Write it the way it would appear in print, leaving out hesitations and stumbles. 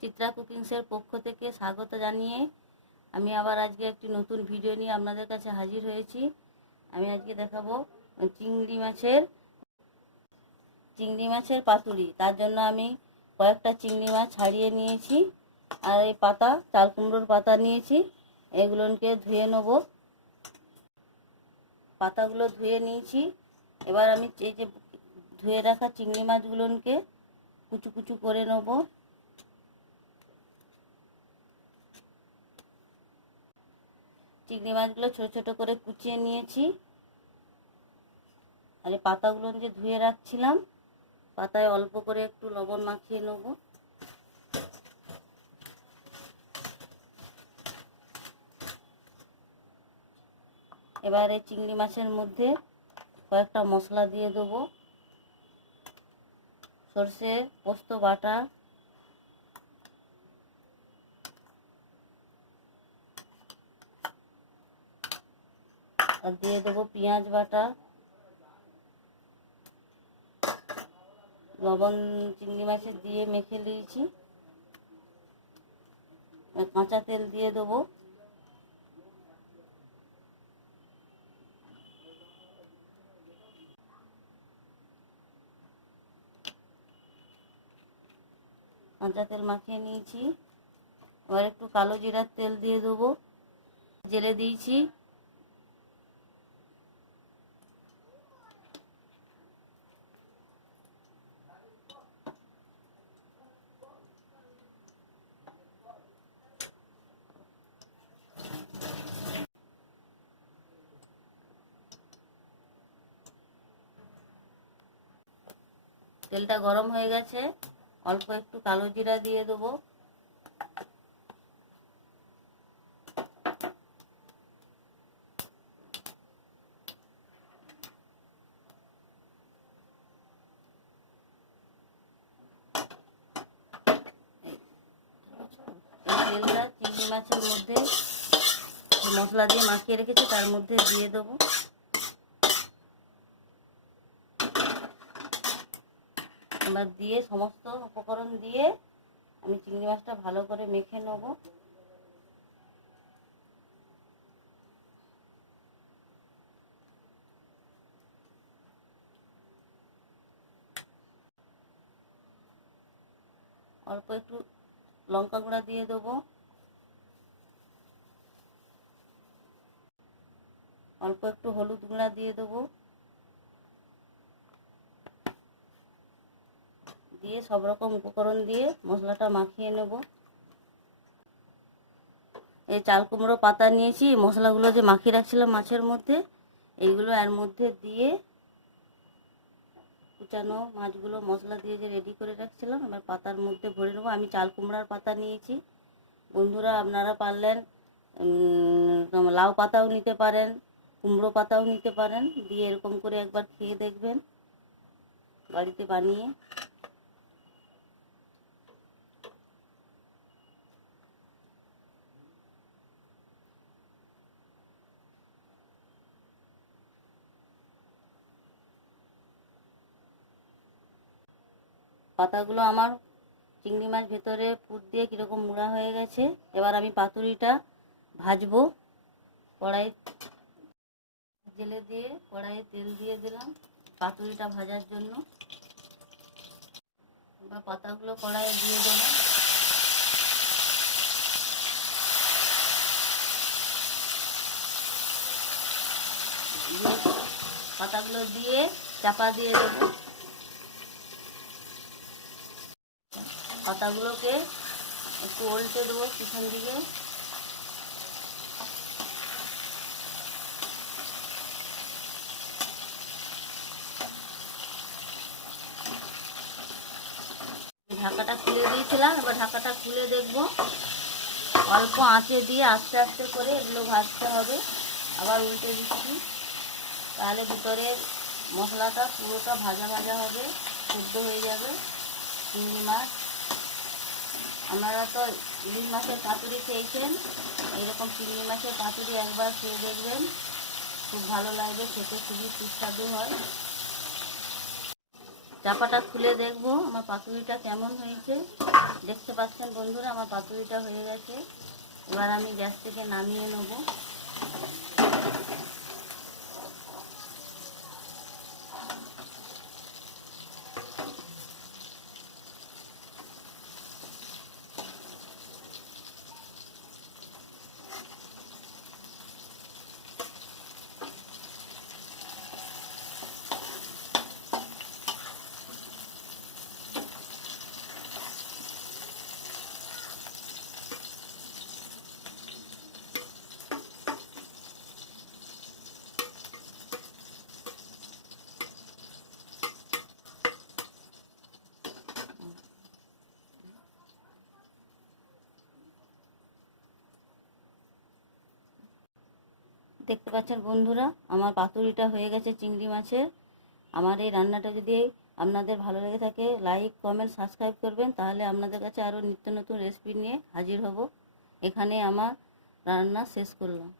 চিত্রা কুকিংসের পক্ষ থেকে স্বাগত জানিয়ে আমি আবার আজকে একটি নতুন ভিডিও নিয়ে আপনাদের কাছে হাজির হয়েছি। আমি আজকে দেখাবো চিংড়ি মাছের পাতুরি। তার জন্য আমি কয়েকটা চিংড়ি মাছ ছাড়িয়ে নিয়েছি, আর এই চাল কুমড়োর পাতা নিয়েছি। এগুলোকে ধুয়ে নেব। পাতাগুলো ধুয়ে নিয়েছি। এবার আমি এই যে ধুয়ে রাখা চিংড়ি মাছগুলোকে কুচু কুচু করে নেব। চিংড়ি মাছগুলো ছোট ছোট করে কুচিয়ে নিয়েছি। আর এই পাতাগুলো যে ধুয়ে রাখছিলাম, পাতায় অল্প করে একটু লবণ মাখিয়ে নেব। এবার এই চিংড়ি মাছের মধ্যে কয়েকটা মশলা দিয়ে দেবো। সরষে পোস্ত বাটা, আর দিয়ে দেবো পেঁয়াজ বাটা, লবণ চিংড়ি মাছে দিয়ে মেখে নিয়েছি। কাঁচা তেল দিয়ে দেবো। কাঁচা তেল মাখিয়ে নিয়েছি। এবার একটু কালো জিরার তেল দিয়ে দেবো। জেলে দিয়েছি। তেলটা গরম হয়ে গেছে, অল্প একটু কালো জিরা দিয়ে দেবো। তেলটা চিংড়ি মাছের মধ্যে মশলা দিয়ে মাখিয়ে রেখেছি তার মধ্যে দিয়ে দেবো। এবার দিয়ে সমস্ত উপকরণ দিয়ে আমি চিংড়ি মাছটা ভালো করে মেখে নেব। অল্প একটু লঙ্কা গুঁড়া দিয়ে দেবো। অল্প একটু হলুদ গুঁড়া দিয়ে দেবো। দিয়ে সব রকম উপকরণ দিয়ে মশলাটা মাখিয়ে নেব। এই চাল কুমড়ো পাতা নিয়েছি, মশলাগুলো যে মাখিয়ে রাখছিলাম মাছের মধ্যে, এইগুলো এর মধ্যে দিয়ে কুচানো মাছগুলো মশলা দিয়ে যে রেডি করে রাখছিলাম এবার পাতার মধ্যে ভরে নেবো। আমি চাল কুমড়ার পাতা নিয়েছি। বন্ধুরা আপনারা পারলেন লাউ পাতাও নিতে পারেন, কুমড়ো পাতাও নিতে পারেন। দিয়ে এরকম করে একবার খেয়ে দেখবেন বাড়িতে বানিয়ে। পাতাগুলো আমার চিংড়ি মাছ ভেতরে পুর দিয়ে কীরকম মুড়া হয়ে গেছে। এবার আমি পাতুরিটা ভাজবো। কড়াই জেলে দিয়ে কড়াইয়ে তেল দিয়ে দিলাম পাতুরিটা ভাজার জন্য। এবার পাতাগুলো কড়াইয়ে দিয়ে দেবো। পাতাগুলো দিয়ে চাপা দিয়ে দেবো। পাতাগুলোকে একটু উল্টে দেবো পিছন দিকে। ঢাকাটা খুলে দিয়েছিলাম, এবার ঢাকাটা খুলে দেখবো। অল্প আঁচে দিয়ে আস্তে আস্তে করে এগুলো ভাজতে হবে। আবার উল্টে দিচ্ছি, তাহলে ভিতরে মশলাটা পুরোটা ভাজা ভাজা হবে, সিদ্ধ হয়ে যাবে চিংড়ি মাছ। আপনারা তো ইলিশ মাছের পাতুরি খেয়েছেন, এইরকম চিংড়ি মাছের পাতুরি একবার খেয়ে দেখবেন, খুব ভালো লাগবে, খেতে খুবই সুস্বাদু হয়। চাপাটা খুলে দেখবো আমার পাতুরিটা কেমন হয়েছে। দেখতে পাচ্ছেন বন্ধুরা, আমার পাতুরিটা হয়ে গেছে। এবার আমি গ্যাস থেকে নামিয়ে নেব। দেখতে পাচ্ছেন বন্ধুরা, আমার পাতুরিটা হয়ে গেছে চিংড়ি মাছের। আমার এই রান্নাটা যদি আপনাদের ভালো লেগে থাকে, লাইক কমেন্ট সাবস্ক্রাইব করবেন, তাহলে আপনাদের কাছে আরও নিত্য নতুন রেসিপি নিয়ে হাজির হব। এখানে আমার রান্না শেষ করলাম।